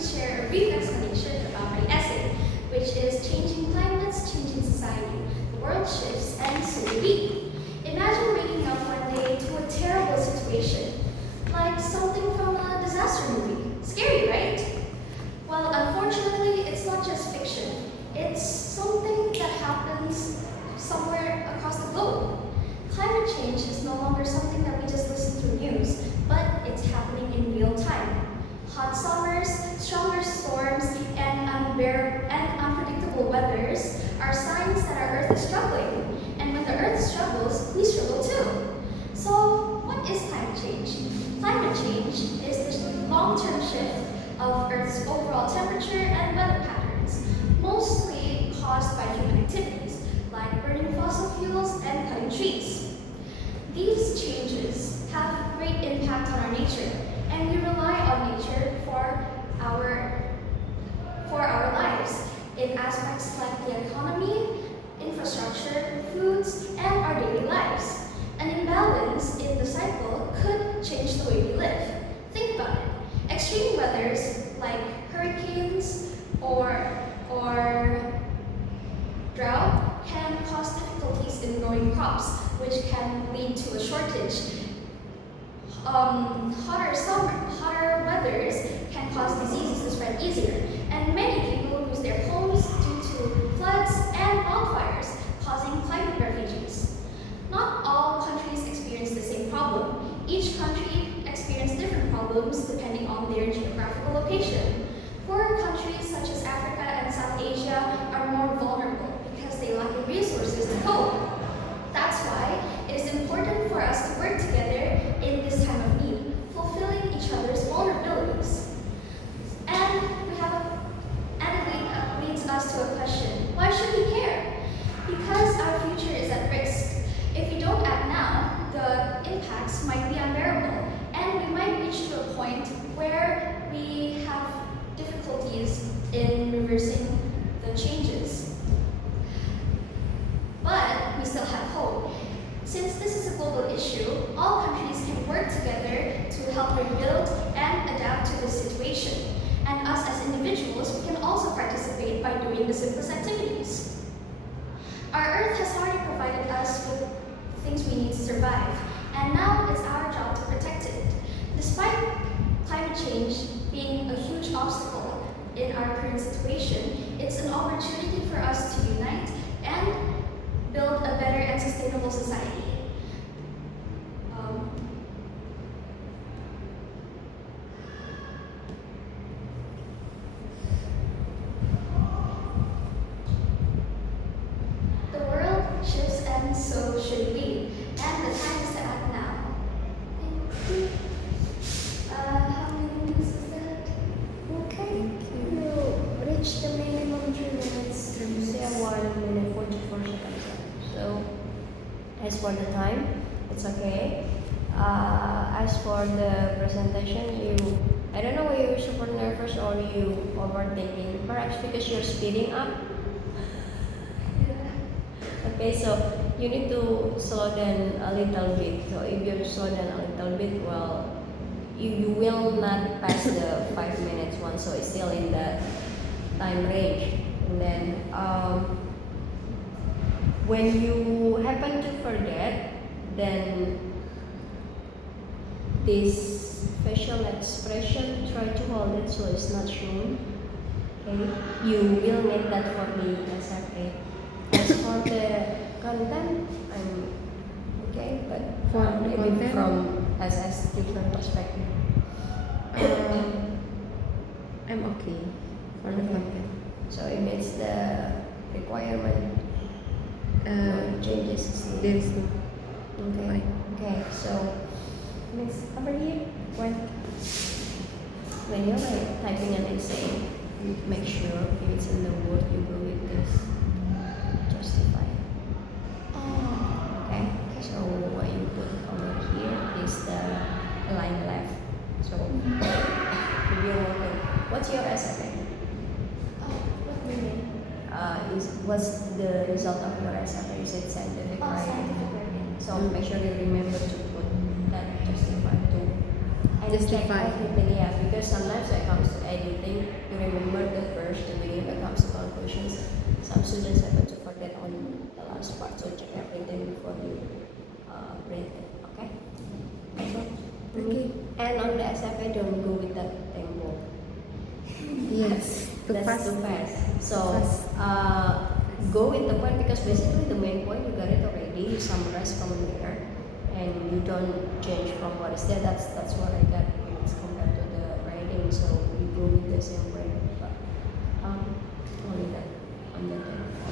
to share a brief explanation about my essay, which is Changing Climates, Changing Society. The world shifts and so do we. Imagine waking up one day to a terrible situation, like something from a disaster movie. Scary, right? Well, unfortunately, it's not just fiction. It's something that happens somewhere across the globe. Climate change is no longer something that we just listen through news, but it's happening in real time. Hot summers, stronger storms, and unpredictable weathers are signs that our Earth is struggling. And when the Earth struggles, we struggle too. So, what is climate change? Climate change is the long-term shift of Earth's overall temperature and weather patterns, mostly caused by human activities, like burning fossil fuels and cutting trees. These changes have great impact on our nature, and we rely on nature for our lives in aspects like the economy, infrastructure, foods, and our daily lives. An imbalance in the cycle could change the way we live. Think about it. Extreme weathers like hurricanes or drought can cause difficulties in growing crops, which can lead to a shortage. Hotter weathers can cause diseases to spread easier, and many people lose their homes due to floods and wildfires, causing climate refugees. Not all countries experience the same problem. Each country experiences different problems depending on their geographical location. Poorer countries such as Africa and South Asia are more vulnerable because they lack the resources to cope. That's why it is important for us to work together in this time of need, fulfilling each other's vulnerabilities. And it leads us to a question: why should we care? Because our future is at risk. If we don't act now, the impacts might be unbearable, and we might reach to a point where we have difficulties in reversing the changes. But we still have hope. Since this is a global issue, all countries can work together to help rebuild and adapt to this situation. And us as individuals can also participate by doing the simplest activities. Our Earth has already provided us with things we need to survive, and now it's our job to protect it. Despite climate change being a huge obstacle in our current situation, it's an opportunity for us to unite and build a better and sustainable society. The world shifts and so should we, and the time is to act now. How many minutes is that? Okay, you reached the minimum 3 minutes. You say 1 minute 44 seconds. So, as for the time, it's okay. As for the presentation, I don't know whether you're super nervous or you overthinking. Perhaps because you're speeding up. Okay, so you need to slow down a little bit. So if you slow down a little bit, well, you will not pass the 5 minutes one, so it's still in the time range. And then when you happen to forget, then this facial expression, try to hold it so it's not shown. Okay, you will need that for the SFA. As for the content, I'm okay, but For the maybe content? from SS different perspective. I'm okay for the Okay. content. So if it's the requirement, no changes. There is no. Okay. Fine. Okay. So Miss over here, when you're like typing an essay, make sure if it's in the word you go with this justify. Okay. So what you put over here is the line left. So if you're working, what's your essay? What do you mean? What's the result of your essay? Is it scientific writing? Scientific writing. So make sure you remember to put that justify too. And check Justify. everything, yeah, because sometimes when it comes to editing, you remember the first, and when it comes to conclusions, some students happen to forget on the last part. So check everything before you read it. Okay. Okay. And on the SFA, don't go with that tempo. Yes. Too That's fast. too fast. So Fast. go with the point, because basically the main point you got it already. You summarize from there, and you don't change from what is there. That's what I got when it's compared to the writing. So you go with the same point, but only that on the tempo.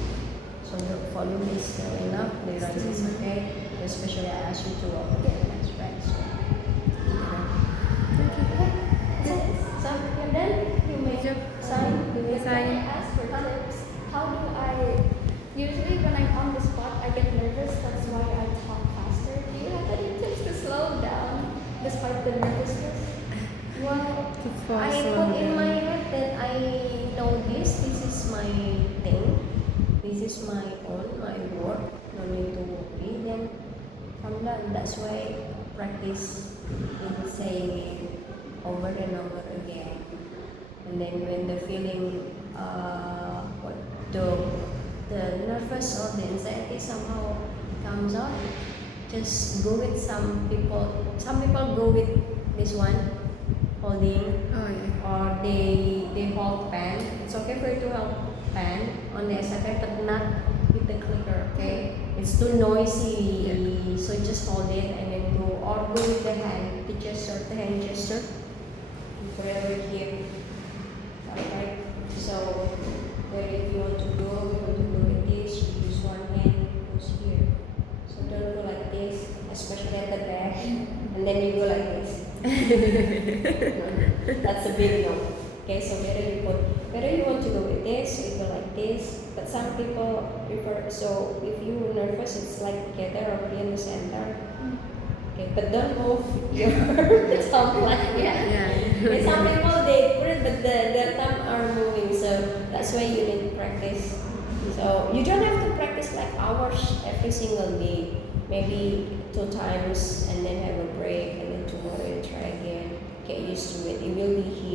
So your volume is still enough. The writing is okay. Especially I asked you to work with the next right. So so you're done. You may Good job. sign. You may Sign. Can I ask for tips? How do I usually when I'm on the spot I get nervous, that's why I talk faster. Do you have any tips to slow down despite the nervousness? Well, Keep for I so put in long. my head that I know this is my thing, this is my own, my work, no need to worry. Then from that, that's why practice in saying it over and over again. And then when the feeling, what the nervous or the anxiety somehow comes out, just go with some people. Some people go with this one, holding, Oh yeah. or they hold pen. It's okay for you to hold pen on the SFF, but not with the clicker. Okay, it's too noisy. So just hold it and then go, or go with the hand, the hand gesture. Wherever here. Okay. So where if you want to go like this, you use one hand, goes here. So don't go like this, especially at the back, and then you go like this. That's a big no. Okay, so whether you want to go with this, you go like this. But some people prefer, so if you're nervous, it's like together or in the center. Okay, but don't move your thumb like that. Yeah. And some people they put it, but their thumb are moving, so that's why you need to practice. So you don't have to practice like hours every single day. Maybe 2 times and then have a break, and then tomorrow you try again. Get used to it. It will be here.